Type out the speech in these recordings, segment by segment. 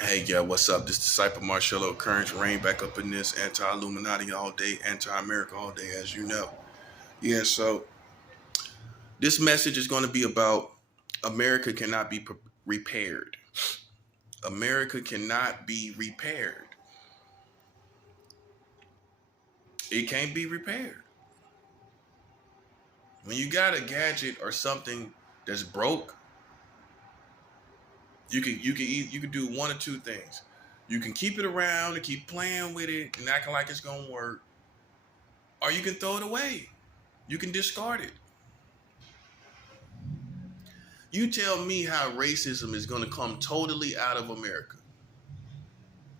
Hey, yeah, what's up? This disciple Marcello Currents reign back up in this anti-Illuminati all day, anti-America all day, as you know. Yeah, so this message is going to be about America cannot be repaired. America cannot be repaired. It can't be repaired. When you got a gadget or something that's broke, you can do one or two things. You can keep it around and keep playing with it and acting like it's gonna work, or you can throw it away. You can discard it. You tell me how racism is going to come totally out of America.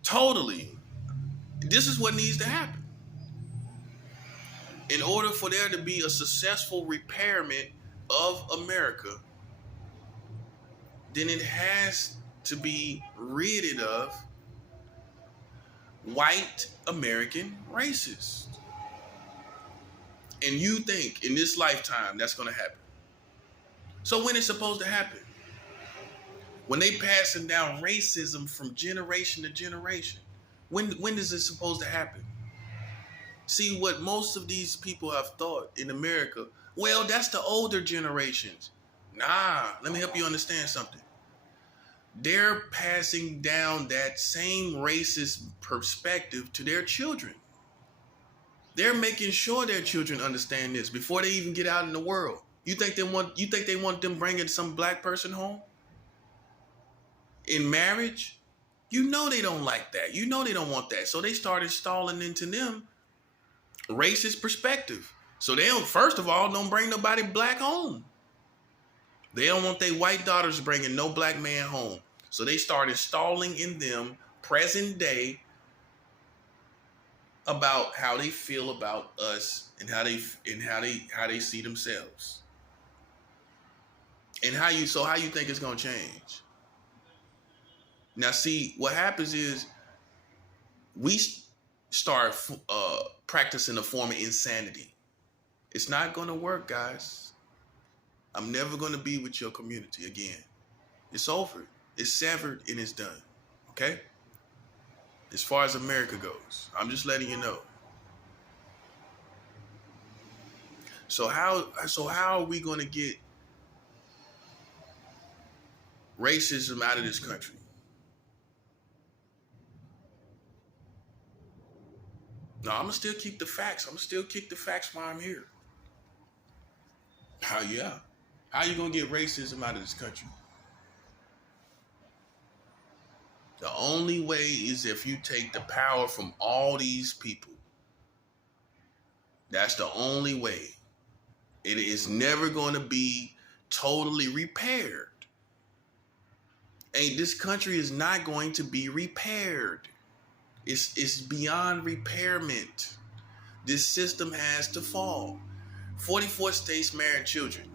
Totally. This is what needs to happen. In order for there to be a successful repairment of America, then it has to be rid of white American racists. And you think in this lifetime that's going to happen. So when it's supposed to happen? When they passing down racism from generation to generation. When is it supposed to happen? See, what most of these people have thought in America, well, that's the older generations. Nah, let me help you understand something. They're passing down that same racist perspective to their children. They're making sure their children understand this before they even get out in the world. You think they want them bringing some black person home in marriage? You know they don't like that. You know they don't want that. So they started installing into them racist perspective. So they don't, first of all, don't bring nobody black home. They don't want their white daughters bringing no black man home. So they start installing in them present day about how they feel about us and how they see themselves. And how you think it's gonna change? Now, see, what happens is we start practicing a form of insanity. It's not going to work, guys. I'm never going to be with your community again. It's over. It's severed and it's done. Okay? As far as America goes, I'm just letting you know. So how are we going to get racism out of this country? No, I'm gonna still keep the facts. I'm gonna still keep the facts while I'm here. How yeah? How you gonna get racism out of this country? The only way is if you take the power from all these people. That's the only way. It is never going to be totally repaired. And this country is not going to be repaired. It's beyond repairment. This system has to fall. 44 states marrying children.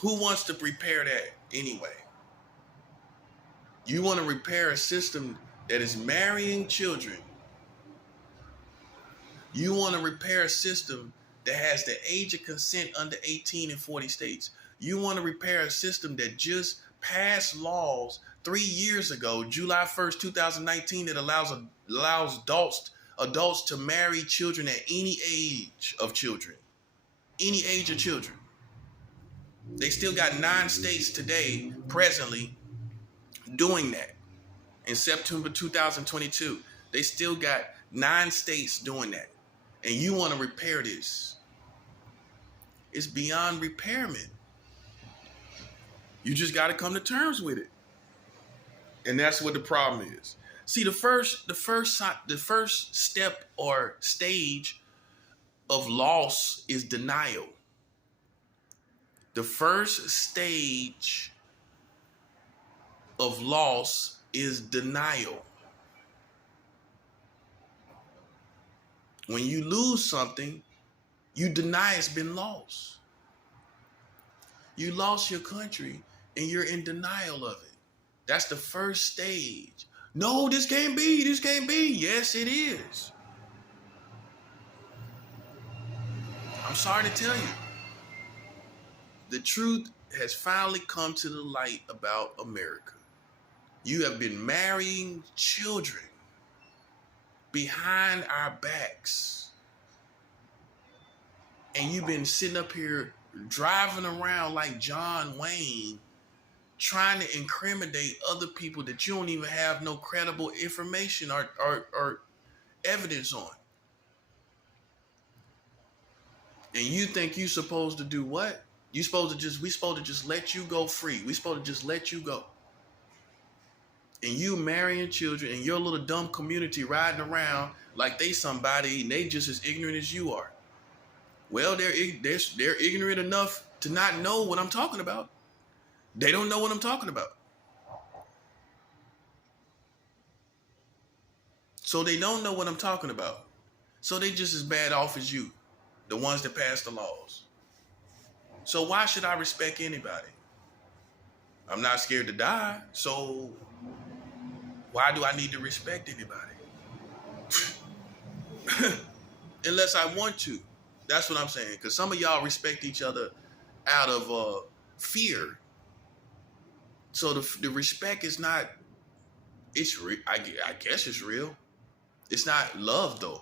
Who wants to repair that anyway? You want to repair a system that is marrying children. You want to repair a system that has the age of consent under 18 in 40 states. You want to repair a system that just passed laws 3 years ago, July 1st, 2019, that allows adults to marry children at any age of children. Any age of children. They still got 9 states today, presently, doing that. In September 2022, they still got 9 states doing that. And you want to repair this. It's beyond repairment. You just got to come to terms with it. And that's what the problem is. See, the first step or stage of loss is denial. The first stage of loss is denial. When you lose something, you deny it's been lost. You lost your country and you're in denial of it. That's the first stage. No, this can't be. This can't be. Yes, it is. I'm sorry to tell you. The truth has finally come to the light about America. You have been marrying children behind our backs. And you've been sitting up here driving around like John Wayne, trying to incriminate other people that you don't even have no credible information or evidence on. And you think you're supposed to do what? We supposed to just let you go free. We supposed to just let you go. And you marrying children and your little dumb community riding around like they somebody and they just as ignorant as you are. Well, they're ignorant enough to not know what I'm talking about. They don't know what I'm talking about. So they don't know what I'm talking about. So they just as bad off as you, the ones that pass the laws. So why should I respect anybody? I'm not scared to die, so why do I need to respect anybody? Unless I want to. That's what I'm saying. Because some of y'all respect each other out of fear. So the respect is not, it's real. I guess it's real. It's not love, though.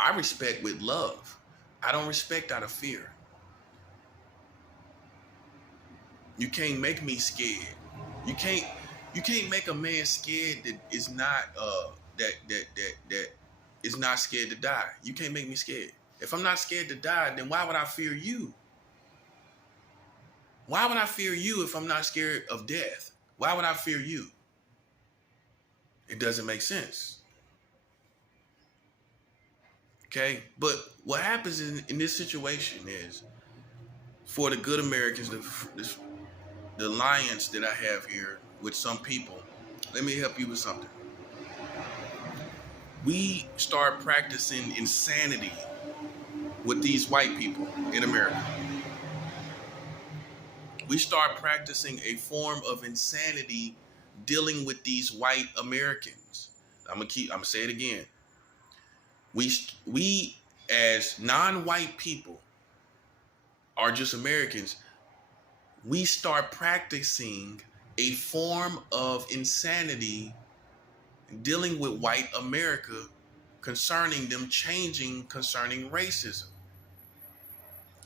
I respect with love. I don't respect out of fear. You can't make me scared. You can't make a man scared that is not that is not scared to die. You can't make me scared. If I'm not scared to die, then why would I fear you? Why would I fear you if I'm not scared of death? Why would I fear you? It doesn't make sense. Okay? But what happens in this situation is, for the good Americans, the alliance that I have here with some people, let me help you with something. We start practicing insanity with these white people in America. We start practicing a form of insanity dealing with these white Americans. I'm gonna say it again. We as non-white people are just Americans. We start practicing a form of insanity dealing with white America concerning them changing concerning racism.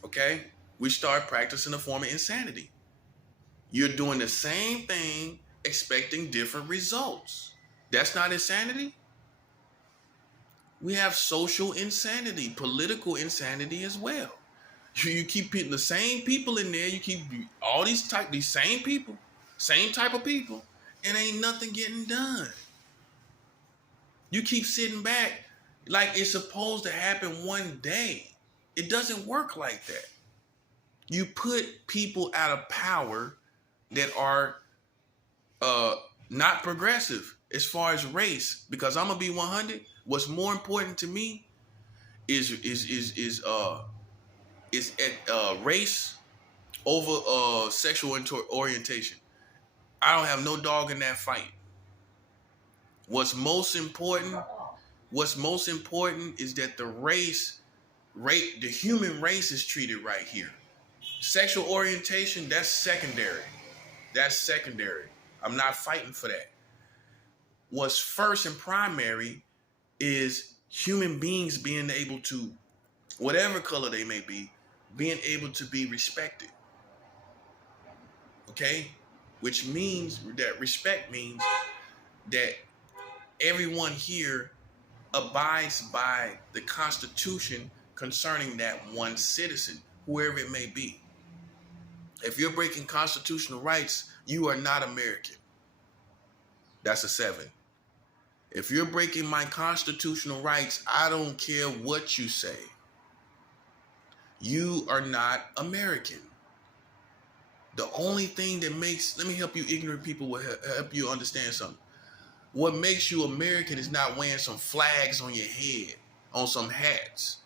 Okay? We start practicing a form of insanity. You're doing the same thing, expecting different results. That's not insanity. We have social insanity, political insanity as well. You keep putting the same people in there. You keep all these same people, same type of people, and ain't nothing getting done. You keep sitting back like it's supposed to happen one day. It doesn't work like that. You put people out of power that are not progressive as far as race, because I'm gonna be 100. What's more important to me is race over sexual orientation. I don't have no dog in that fight. What's most important is that the human race is treated right here. Sexual orientation, that's secondary. That's secondary. I'm not fighting for that. What's first and primary is human beings being able to, whatever color they may be, being able to be respected. Okay? Which means that respect means that everyone here abides by the Constitution concerning that one citizen, whoever it may be. If you're breaking constitutional rights, you are not American. That's a 7. If you're breaking my constitutional rights, I don't care what you say. You are not American. The only thing that let me help you ignorant people, will help you understand something. What makes you American is not wearing some flags on your head, on some hats.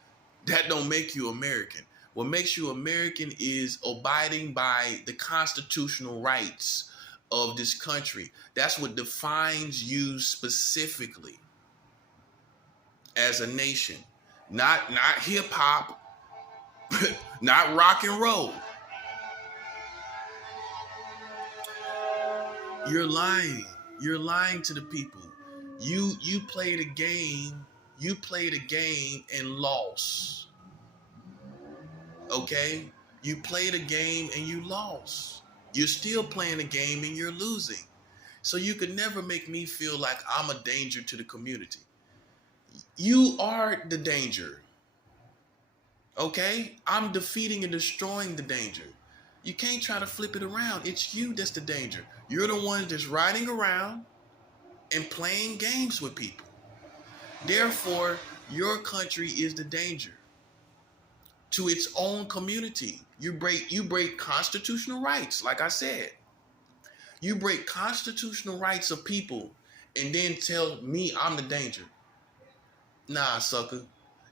That don't make you American. What makes you American is abiding by the constitutional rights of this country. That's what defines you specifically as a nation. Not hip hop, not rock and roll. You're lying. You're lying to the people. You played a game. You played a game and lost. Okay? You played a game and you lost. You're still playing a game and you're losing. So you could never make me feel like I'm a danger to the community. You are the danger. Okay? I'm defeating and destroying the danger. You can't try to flip it around. It's you that's the danger. You're the one that's riding around and playing games with people. Therefore, your country is the danger to its own community. You break constitutional rights, like I said. You break constitutional rights of people and then tell me I'm the danger. Nah, sucker.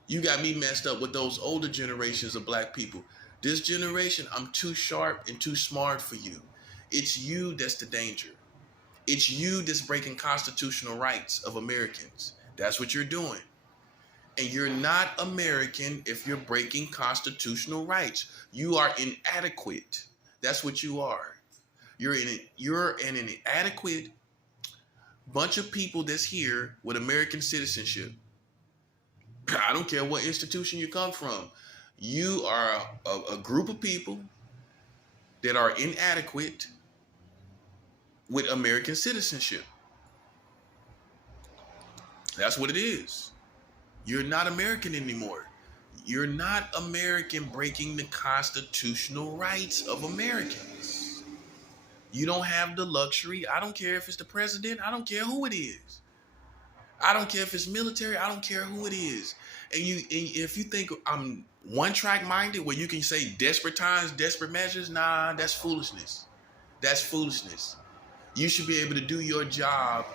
You got me messed up with those older generations of black people. This generation, I'm too sharp and too smart for you. It's you that's the danger. It's you that's breaking constitutional rights of Americans. That's what you're doing. And you're not American if you're breaking constitutional rights. You are inadequate. That's what you are. You're an inadequate bunch of people that's here with American citizenship. I don't care what institution you come from. You are a group of people that are inadequate with American citizenship. That's what it is. You're not American anymore. You're not American breaking the constitutional rights of Americans. You don't have the luxury. I don't care if it's the president. I don't care who it is. I don't care if it's military. I don't care who it is. And if you think I'm one-track minded where you can say desperate times, desperate measures, nah, that's foolishness. That's foolishness. You should be able to do your job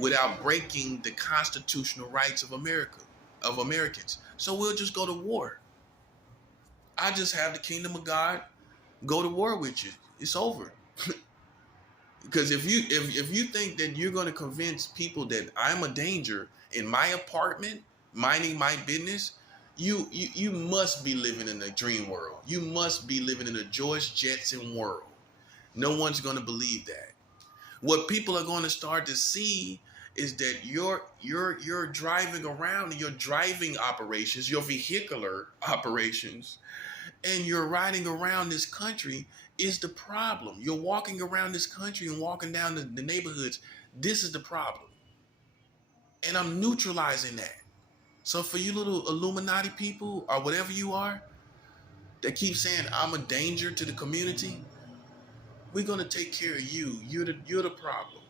without breaking the constitutional rights of America, of Americans. So we'll just go to war. I just have the kingdom of God go to war with you. It's over. Because if you think that you're going to convince people that I'm a danger in my apartment, minding my business, you must be living in a dream world. You must be living in a George Jetson world. No one's going to believe that. What people are going to start to see is that you're driving around in your driving operations, your vehicular operations, and you're riding around this country is the problem. You're walking around this country and walking down the neighborhoods. This is the problem. And I'm neutralizing that. So for you little Illuminati people or whatever you are that keep saying I'm a danger to the community, we're going to take care of you. You're the problem.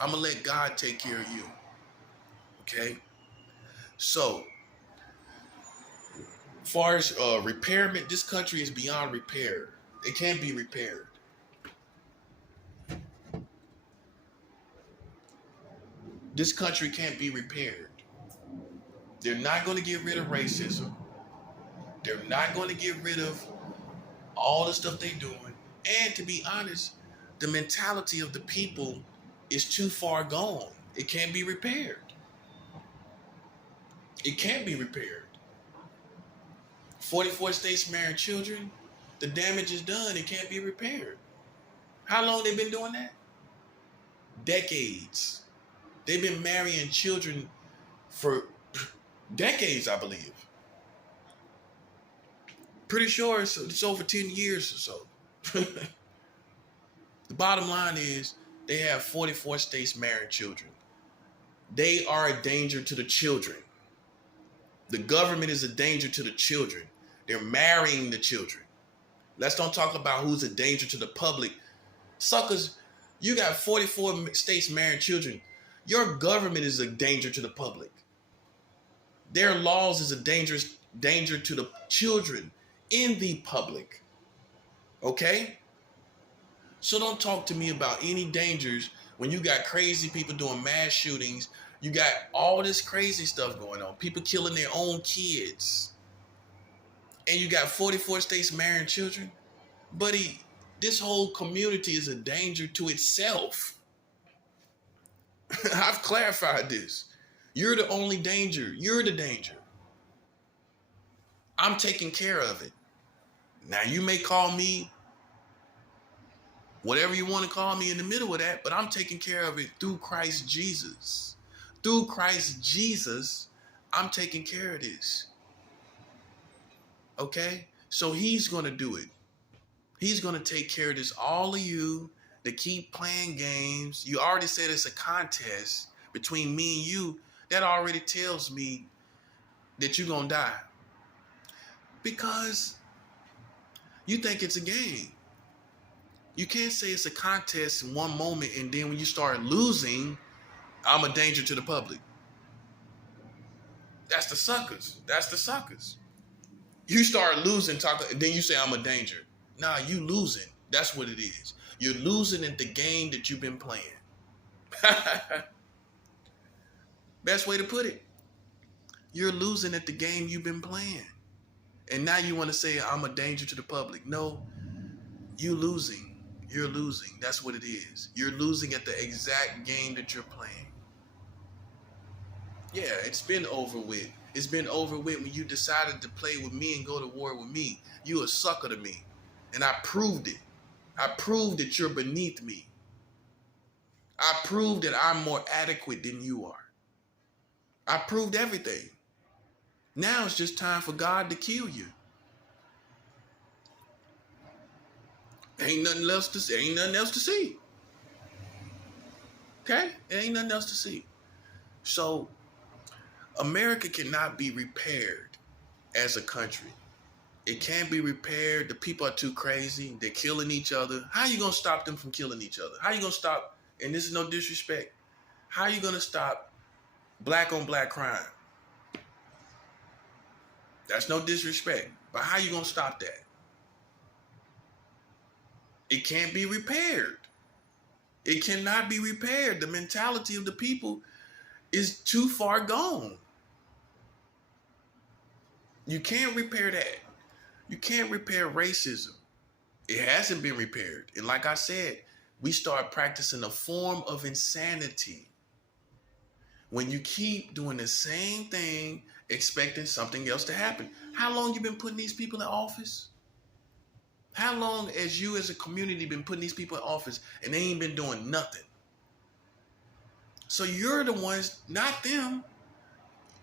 I'm going to let God take care of you. Okay? So, as far as repairment, this country is beyond repair. It can't be repaired. This country can't be repaired. They're not going to get rid of racism. They're not going to get rid of all the stuff they're doing. And to be honest, the mentality of the people is too far gone. It can't be repaired. It can't be repaired. 44 states marrying children, the damage is done. It can't be repaired. How long they been doing that? Decades. They've been marrying children for decades, I believe. Pretty sure it's over 10 years or so. The bottom line is they have 44 states marrying children. They are a danger to the children. The government is a danger to the children. They're marrying the children. Let's don't talk about who's a danger to the public. Suckers, you got 44 states marrying children. Your government is a danger to the public. Their laws is a danger to the children in the public. Okay? So don't talk to me about any dangers when you got crazy people doing mass shootings. You got all this crazy stuff going on. People killing their own kids. And you got 44 states marrying children. Buddy, this whole community is a danger to itself. I've clarified this. You're the only danger. You're the danger. I'm taking care of it. Now, you may call me Whatever you want to call me in the middle of that, but I'm taking care of it through Christ Jesus. Through Christ Jesus, I'm taking care of this. Okay? So he's going to do it. He's going to take care of this. All of you that keep playing games, you already said it's a contest between me and you. That already tells me that you're going to die. Because you think it's a game. You can't say it's a contest in one moment and then when you start losing, I'm a danger to the public. That's the suckers. That's the suckers. You start losing, and then you say I'm a danger. Nah, you losing. That's what it is. You're losing at the game that you've been playing. Best way to put it. You're losing at the game you've been playing. And now you want to say I'm a danger to the public. No, you losing. You're losing. That's what it is. You're losing at the exact game that you're playing. Yeah, it's been over with. It's been over with when you decided to play with me and go to war with me. You a sucker to me. And I proved it. I proved that you're beneath me. I proved that I'm more adequate than you are. I proved everything. Now it's just time for God to kill you. Ain't nothing else to see. Ain't nothing else to see. Okay? There ain't nothing else to see. So America cannot be repaired as a country. It can't be repaired. The people are too crazy. They're killing each other. How are you going to stop them from killing each other? How are you going to stop, and this is no disrespect, how are you going to stop black on black crime? That's no disrespect. But how are you going to stop that? It can't be repaired. It cannot be repaired. The mentality of the people is too far gone. You can't repair that. You can't repair racism. It hasn't been repaired. And like I said, we start practicing a form of insanity when you keep doing the same thing, expecting something else to happen. How long you been putting these people in office? How long has you as a community been putting these people in office and they ain't been doing nothing? So you're the ones, not them.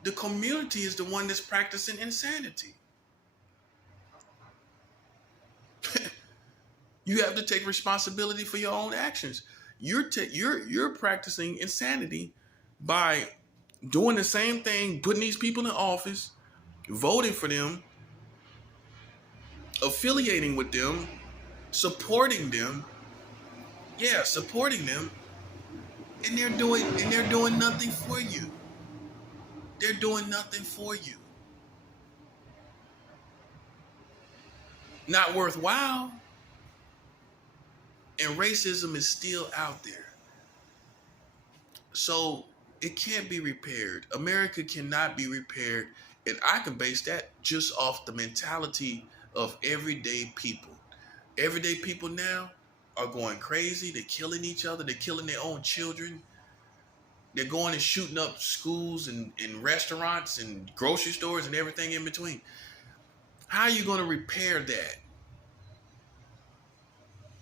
The community is the one that's practicing insanity. You have to take responsibility for your own actions. You're practicing insanity by doing the same thing, putting these people in office, voting for them, affiliating with them, supporting them. Yeah, supporting them. And they're doing nothing for you. They're doing nothing for you. Not worthwhile. And racism is still out there. So it can't be repaired. America cannot be repaired. And I can base that just off the mentality of everyday people. Everyday people now are going crazy. They're killing each other. They're killing their own children. They're going and shooting up schools and restaurants and grocery stores and everything in between. How are you going to repair that?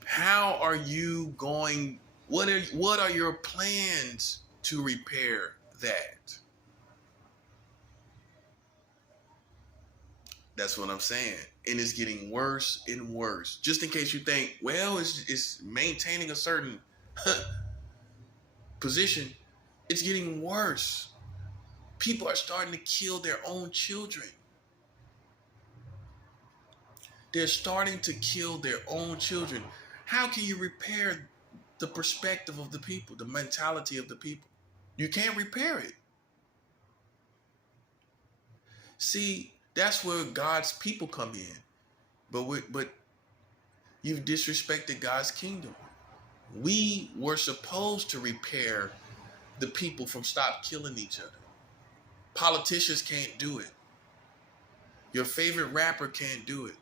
How are you going? What are your plans to repair that? That's what I'm saying. And it's getting worse and worse. Just in case you think, well, it's maintaining a certain position. It's getting worse. People are starting to kill their own children. They're starting to kill their own children. How can you repair the perspective of the people, the mentality of the people? You can't repair it. See, that's where God's people come in. But you've disrespected God's kingdom. We were supposed to repair the people from stop killing each other. Politicians can't do it. Your favorite rapper can't do it.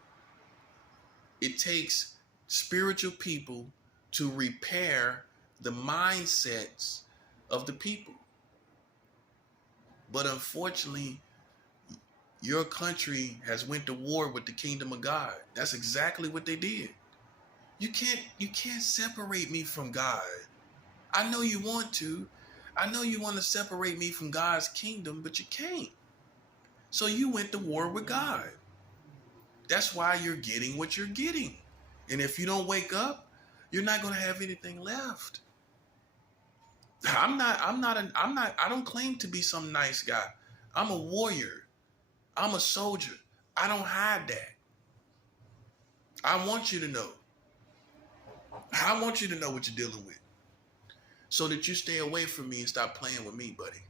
It takes spiritual people to repair the mindsets of the people. But unfortunately, your country has went to war with the kingdom of God. That's exactly what they did. You can't separate me from God. I know you want to. I know you want to separate me from God's kingdom, but you can't. So you went to war with God. That's why you're getting what you're getting. And if you don't wake up, you're not going to have anything left. I don't claim to be some nice guy. I'm a warrior. I'm a soldier. I don't hide that. I want you to know. I want you to know what you're dealing with, so that you stay away from me and stop playing with me, buddy.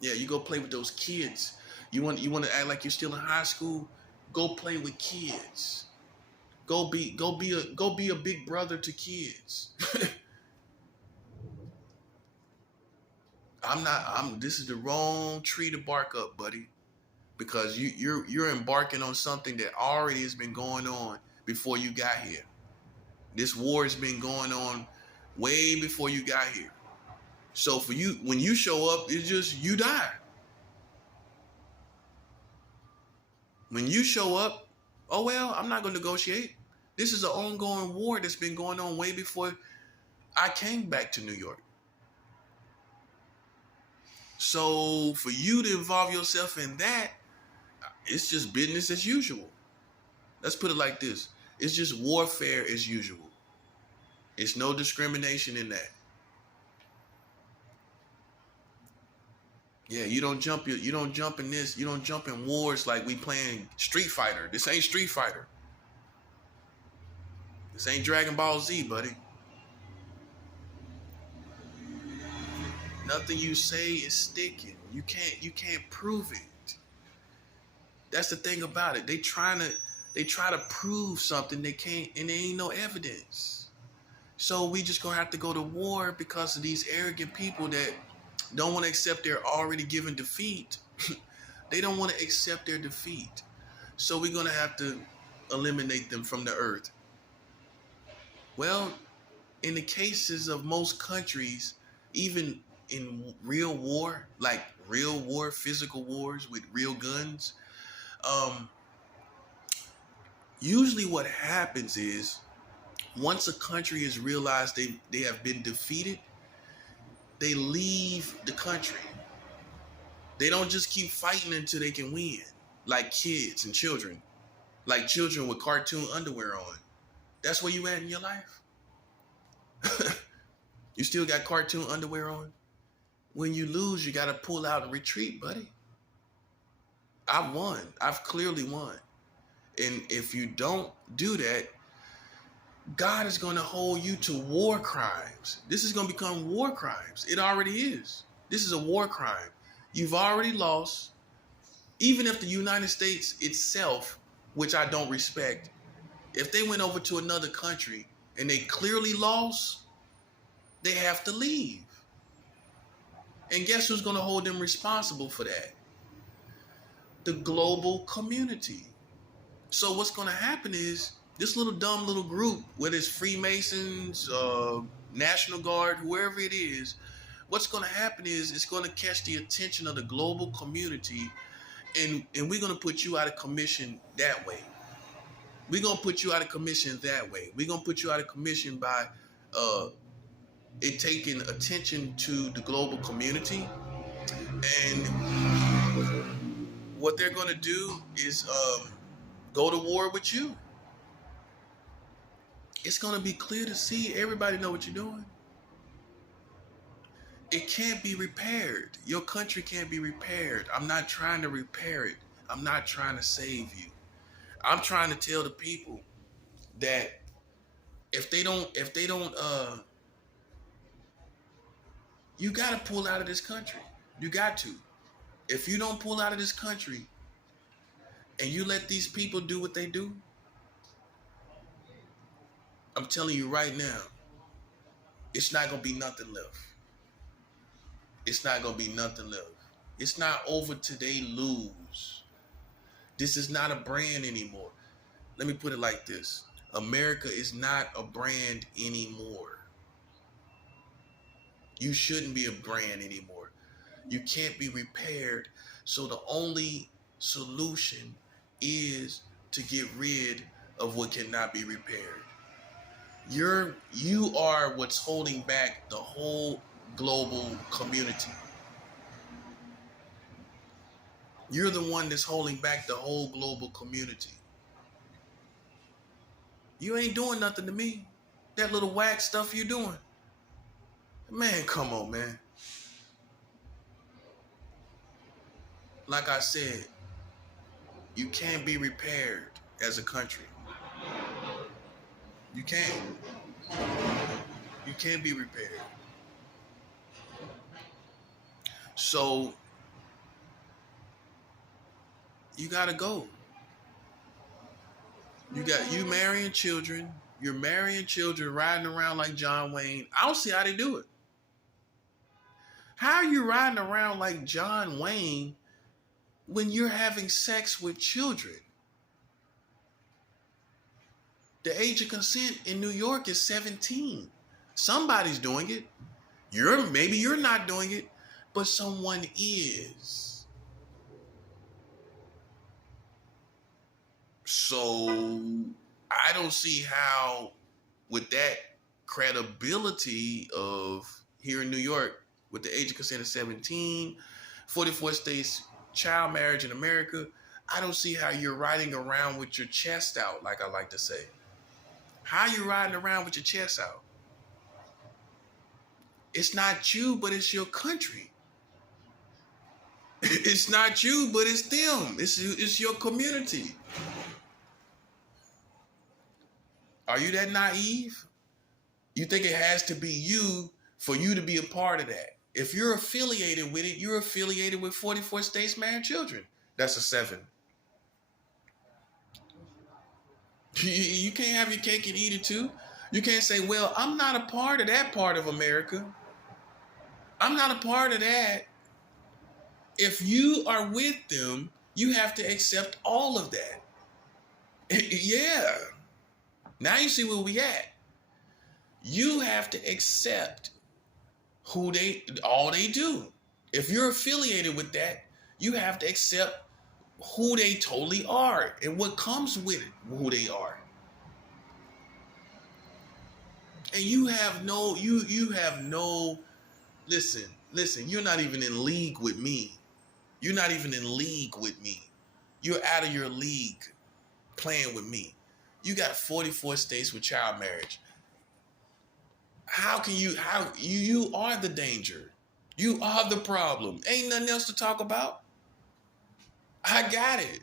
Yeah, you go play with those kids. You want to act like you're still in high school? Go play with kids. Go be a big brother to kids. This is the wrong tree to bark up, buddy, because you're embarking on something that already has been going on before you got here. This war has been going on way before you got here. So for you, when you show up, it's just you die. When you show up, oh well, I'm not going to negotiate. This is an ongoing war that's been going on way before I came back to New York. So for you to involve yourself in that, it's just business as usual. Let's put it like this. It's just warfare as usual. It's no discrimination in that. Yeah, you don't jump in this. You don't jump in wars like we playing Street Fighter. This ain't Street Fighter. This ain't Dragon Ball Z, buddy. Nothing you say is sticking. You can't prove it. That's the thing about it. They try to prove something they can't, and there ain't no evidence. So we just gonna have to go to war because of these arrogant people that don't want to accept their already given defeat. They don't want to accept their defeat. So we're gonna have to eliminate them from the earth. Well, in the cases of most countries, even in real war, like real war, physical wars with real guns, usually what happens is once a country has realized they have been defeated, they leave the country. They don't just keep fighting until they can win, like kids and children, like children with cartoon underwear on. That's where you at in your life? You still got cartoon underwear on? When you lose, you got to pull out and retreat, buddy. I've won. I've clearly won. And if you don't do that, God is going to hold you to war crimes. This is going to become war crimes. It already is. This is a war crime. You've already lost. Even if the United States itself, which I don't respect, if they went over to another country and they clearly lost, they have to leave. And guess who's going to hold them responsible for that? The global community. So what's going to happen is this dumb little group, whether it's Freemasons, National Guard, whoever it is, what's going to happen is it's going to catch the attention of the global community, and we're going to put you out of commission that way. We're going to put you out of commission that way. We're going to put you out of commission by it taking attention to the global community. And what they're going to do is go to war with you. It's going to be clear to see. Everybody know what you're doing. It can't be repaired. Your country can't be repaired. I'm not trying to repair it. I'm not trying to save you. I'm trying to tell the people that if they don't, you got to pull out of this country. You got to. If you don't pull out of this country and you let these people do what they do, I'm telling you right now, it's not going to be nothing left. It's not going to be nothing left. It's not over till they lose. This is not a brand anymore. Let me put it like this. America is not a brand anymore. You shouldn't be a brand anymore. You can't be repaired. So the only solution is to get rid of what cannot be repaired. You are what's holding back the whole global community. You're the one that's holding back the whole global community. You ain't doing nothing to me. That little whack stuff you doing. Man, come on, man. Like I said, you can't be repaired as a country. You can't. You can't be repaired. So you gotta go. You marrying children. You're marrying children, riding around like John Wayne. I don't see how they do it. How are you riding around like John Wayne when you're having sex with children? The age of consent in New York is 17. Somebody's doing it. Maybe you're not doing it, but someone is. So I don't see how, with that credibility of here in New York, with the age of consent of 17, 44 states child marriage in America, I don't see how you're riding around with your chest out, like I like to say. How are you riding around with your chest out? It's not you, but it's your country. It's not you, but it's them. It's your community. Are you that naive? You think it has to be you for you to be a part of that? If you're affiliated with it, you're affiliated with 44 states marrying children. That's a 7. You can't have your cake and eat it too. You can't say, well, I'm not a part of that part of America. I'm not a part of that. If you are with them, you have to accept all of that. Yeah. Now you see where we at. You have to accept all they do. If you're affiliated with that, you have to accept who they totally are and what comes with it, who they are. And you have no, listen, you're not even in league with me. You're not even in league with me. You're out of your league playing with me. You got 44 states with child marriage. You are the danger. You are the problem. Ain't nothing else to talk about. I got it.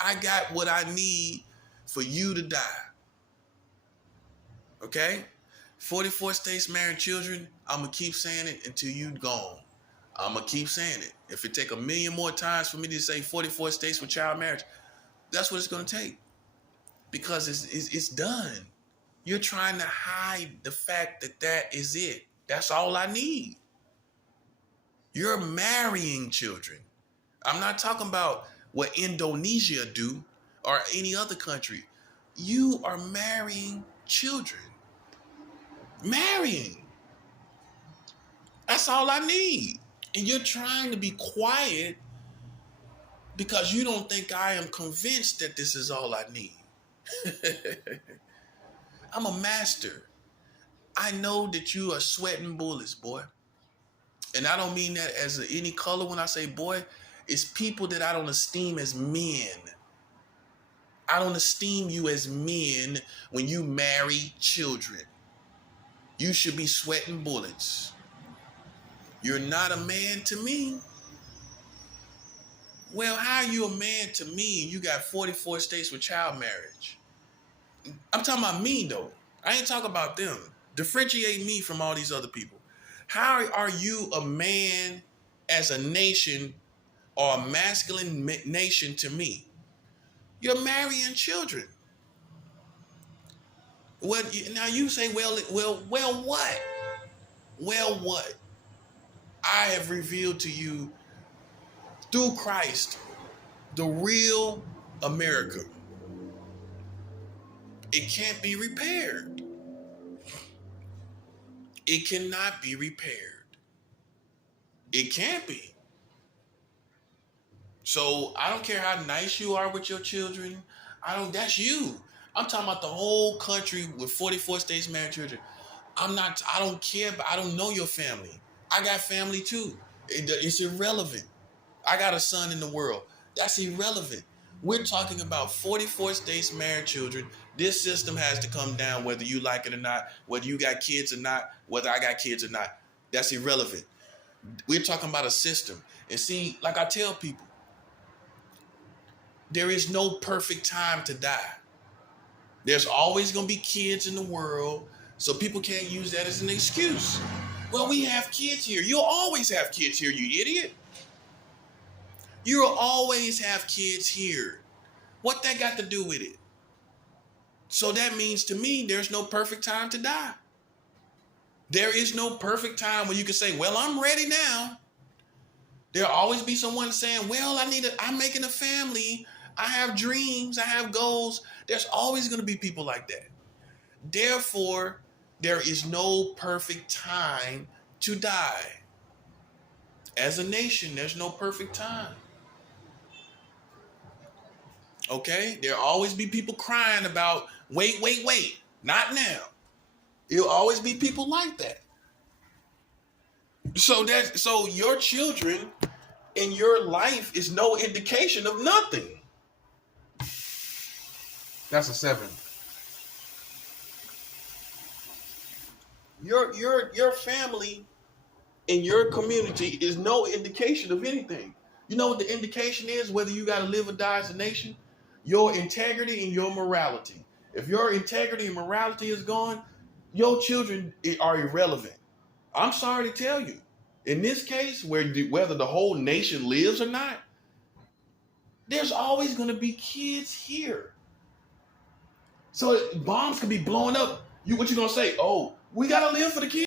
I got what I need for you to die. Okay? 44 states marrying children, I'm going to keep saying it until you gone. I'm going to keep saying it. If it take 1,000,000 more times for me to say 44 states with child marriage, that's what it's going to take. Because it's done. You're trying to hide the fact that is it. That's all I need. You're marrying children. I'm not talking about what Indonesia do or any other country. You are marrying children. Marrying. That's all I need. And you're trying to be quiet because you don't think I am convinced that this is all I need. I'm a master. I know that you are sweating bullets, boy. And I don't mean that as any color when I say boy. It's people that I don't esteem as men. I don't esteem you as men when you marry children. You should be sweating bullets. You're not a man to me. Well, how are you a man to me and you got 44 states with child marriage? I'm talking about me, though. I ain't talking about them. Differentiate me from all these other people. How are you a man as a nation or a masculine nation to me? You're marrying children. What now you say, well, what? Well, what? I have revealed to you through Christ the real America. It can't be repaired. It cannot be repaired. It can't be. So I don't care how nice you are with your children. That's you. I'm talking about the whole country with 44 states married children. I don't care, but I don't know your family. I got family too. It's irrelevant. I got a son in the world. That's irrelevant. We're talking about 44 states married children. This system has to come down whether you like it or not, whether you got kids or not, whether I got kids or not. That's irrelevant. We're talking about a system. And see, like I tell people, there is no perfect time to die. There's always going to be kids in the world, so people can't use that as an excuse. Well, we have kids here. You'll always have kids here, you idiot. You'll always have kids here. What that got to do with it? So that means to me, there's no perfect time to die. There is no perfect time when you can say, well, I'm ready now. There'll always be someone saying, well, I'm making a family. I have dreams. I have goals. There's always going to be people like that. Therefore, there is no perfect time to die. As a nation, there's no perfect time. Okay? There'll always be people crying about, wait, not now. There'll always be people like that. So your children in your life is no indication of nothing. That's a 7. Your family in your community is no indication of anything. You know what the indication is, whether you got to live or die as a nation? Your integrity and your morality. If your integrity and morality is gone, your children are irrelevant. I'm sorry to tell you. In this case, whether the whole nation lives or not, there's always going to be kids here. So bombs could be blowing up. What you going to say? Oh, we got to live for the kids.